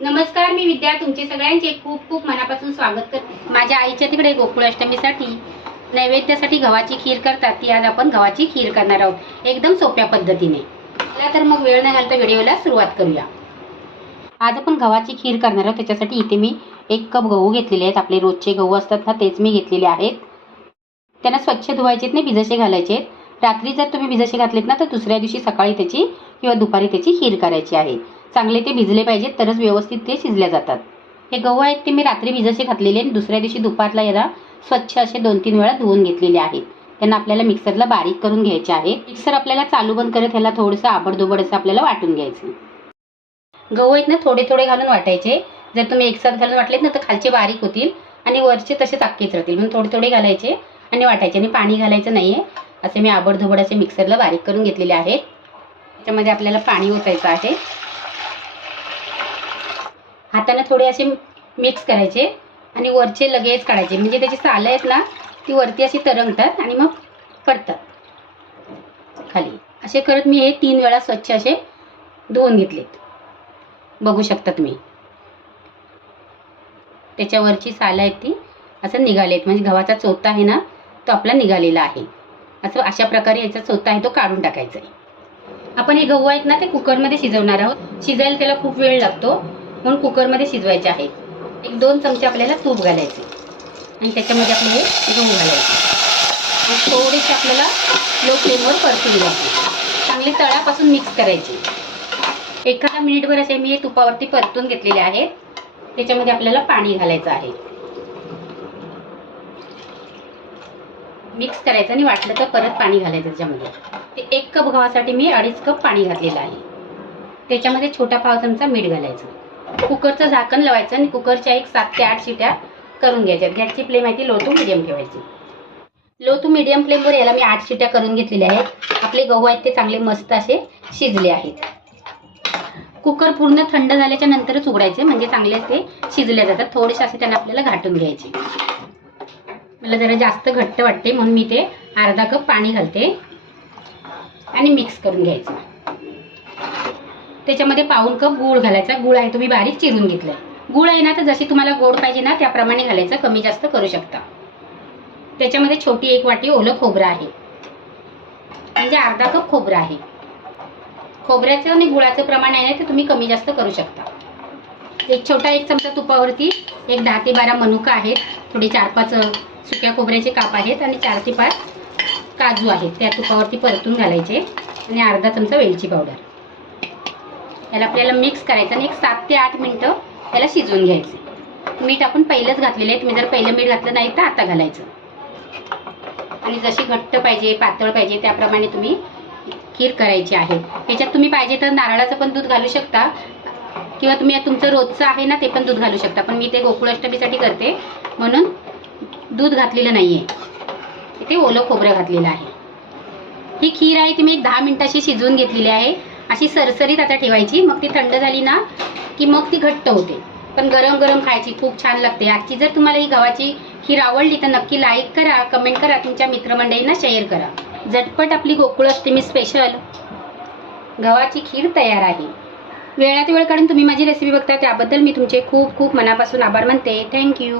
नमस्कार मी विद्या. तुमचे सगळ्यांचे खूप खूप मनापासून स्वागत करते. माझ्या आईच्या तिकडे गोकुळाष्टमीसाठी नैवेद्यासाठी गव्हाची खीर करतात. ती आज आपण गव्हाची खीर करणार आहोत. एकदम सोप्या पद्धतीने. चला तर मग वेळ न घालता व्हिडिओला सुरुवात करूया. आज आपण गव्हाची खीर करणार आहोत. त्याच्यासाठी इथे मी एक कप गहू घेतलेले आहेत. आपले रोजचे गहू असतात ना तेच मी घेतलेले आहेत. त्यांना स्वच्छ धुवायचे आहेत नाही भिजसे घालायचे आहेत. रात्री जर तुम्ही भिजसे घातलेत ना तर दुसऱ्या दिवशी सकाळी त्याची किंवा दुपारी त्याची खीर करायची आहे. चांगले ते भिजले पाहिजेत तरच व्यवस्थित ते शिजल्या जातात. हे गहू आहेत ते मी रात्री भिजसे घातलेले आणि दुसऱ्या दिवशी दुपारला याला स्वच्छ असे दोन तीन वेळा धुवून घेतलेले आहेत. त्यांना आपल्याला मिक्सरला बारीक करून घ्यायचे आहे. मिक्सर आपल्याला चालू बंद करत ह्याला थोडंसं आबडदोबड असं आपल्याला वाटून घ्यायचं. गहू आहेत ना थोडे थोडे घालून वाटायचे. जर तुम्ही एकसाथ घालून वाटलेत ना तर खालचे बारीक होतील आणि वरचे तसे अक्केच राहतील. म्हणून थोडे थोडे घालायचे आणि वाटायचे आणि पाणी घालायचं नाही आहे असे मी आबडधोबड असे मिक्सरला बारीक करून घेतलेले आहेत. त्याच्यामध्ये आपल्याला पाणी ओतायचं आहे. हाताने थोडे असे मिक्स करायचे आणि वरचे लगेच काढायचे. म्हणजे त्याची सालं आहेत ना ती वरती अशी तरंगतात आणि मग पडतात. खाली. असे करत मी हे तीन वेळा स्वच्छ असे धुवून घेतलेत. बघू शकता तुम्ही. त्याच्यावरची सालं आहेत ती असं निघालेत. म्हणजे गव्हाचा चोथा आहे ना तो आपला निघालेला आहे. असं अशा प्रकारे याचा चोथा आहे तो काढून टाकायचा आहे. आपण हे गहू आहेत ना ते कुकरमध्ये शिजवणार आहोत. शिजायला त्याला खूप वेळ लागतो. म्हणून कुकरमध्ये शिजवायचे आहे. एक दोन चमचे आपल्याला तूप घालायचे. आणि त्याच्यामध्ये आपले हे गहू घालायचे. थोडेसे आपल्याला लो फ्लेमवर परतून घ्यायचे. चांगले तळापासून मिक्स करायचे. एखादा मिनिटभर असे मी हे तुपावरती परतून घेतलेले आहेत त्याच्यामध्ये आपल्याला पाणी घालायचं आहे. मिक्स करायचं आणि वाटलं तर परत पाणी घालायचं त्याच्यामध्ये. ते एक कप गव्हासाठी मी अडीच कप पाणी घातलेलं आहे. त्याच्यामध्ये छोटा पाव चमचा मीठ घालायचं. कुकरचं झाकण लावायचं आणि कुकरच्या एक सात ते आठ शिट्या करून घ्यायच्या. गॅसची फ्लेम आहे ती लो टू मिडियम ठेवायची. लो टू मिडियम फ्लेमवर याला मी आठ शिट्या करून घेतलेल्या आहेत. आपले गहू आहेत ते चांगले मस्त असे शिजले आहेत. कुकर पूर्ण थंड झाल्याच्या नंतरच उघडायचे म्हणजे चांगले ते शिजले जातात. थोडेसे असे त्यांना आपल्याला घाटून घ्यायचे. मला जरा जास्त घट्ट वाटते म्हणून मी ते अर्धा कप पाणी घालते आणि मिक्स करून घ्यायचं. त्याच्यामध्ये पाऊन कप गूळ घालायचा. गूळ आहे तुम्ही बारीक चिरून घेतलाय. गूळ आहे ना तर जशी तुम्हाला गोड पाहिजे ना त्याप्रमाणे घालायचं. कमी जास्त करू शकता. त्याच्यामध्ये छोटी एक वाटी ओलं खोबरं आहे. म्हणजे अर्धा कप खोबरं आहे. खोबऱ्याचं आणि गुळाचं प्रमाण आहे ना ते तुम्ही कमी जास्त करू शकता. एक छोटा एक चमचा तुपावरती एक दहा ते बारा मनुका आहेत. थोडे चार पाच सुक्या खोबऱ्याचे काप आहेत आणि चार ते पाच काजू आहेत. त्या तुपावरती परतून घालायचे. आणि अर्धा चमचा वेलची पावडर. याला आपल्याला मिक्स करायचं आणि एक सात ते आठ मिनटं याला शिजवून घ्यायचं. मीठ आपण पहिलंच घातलेलं आहे. तुम्ही जर पहिलं मीठ घातलं नाही तर आता घालायचं. आणि जशी घट्ट पाहिजे पातळ पाहिजे त्याप्रमाणे तुम्ही खीर करायची आहे. याच्यात तुम्ही पाहिजे तर नारळाचं पण दूध घालू शकता. किंवा तुम्ही तुमचं रोजचं आहे ना ते पण दूध घालू शकता. पण मी ते गोकुळाष्टमीसाठी करते. म्हणून दूध घातलेलं नाही आहे इथे ओलं खोबरं घातलेलं आहे. ही खीर आहे ती मी एक दहा मिनटाशी शिजवून घेतलेली आहे. अशी सरसरीत आता ठेवायची. मग ती थंड झाली ना की मग ती घट्ट होते. पण गरम गरम खायची खूप छान लागते. आजची जर तुम्हाला ही गव्हाची खीर आवडली तर नक्की लाईक करा कमेंट करा तुमच्या मित्रमंडळींना शेअर करा. झटपट आपली गोकुळाष्टमी स्पेशल गव्हाची खीर तयार आहे. वेळात वेळ काढून तुम्ही माझी रेसिपी बघता त्याबद्दल मी तुमचे खूप खूप मनापासून आभार मानते. थँक्यू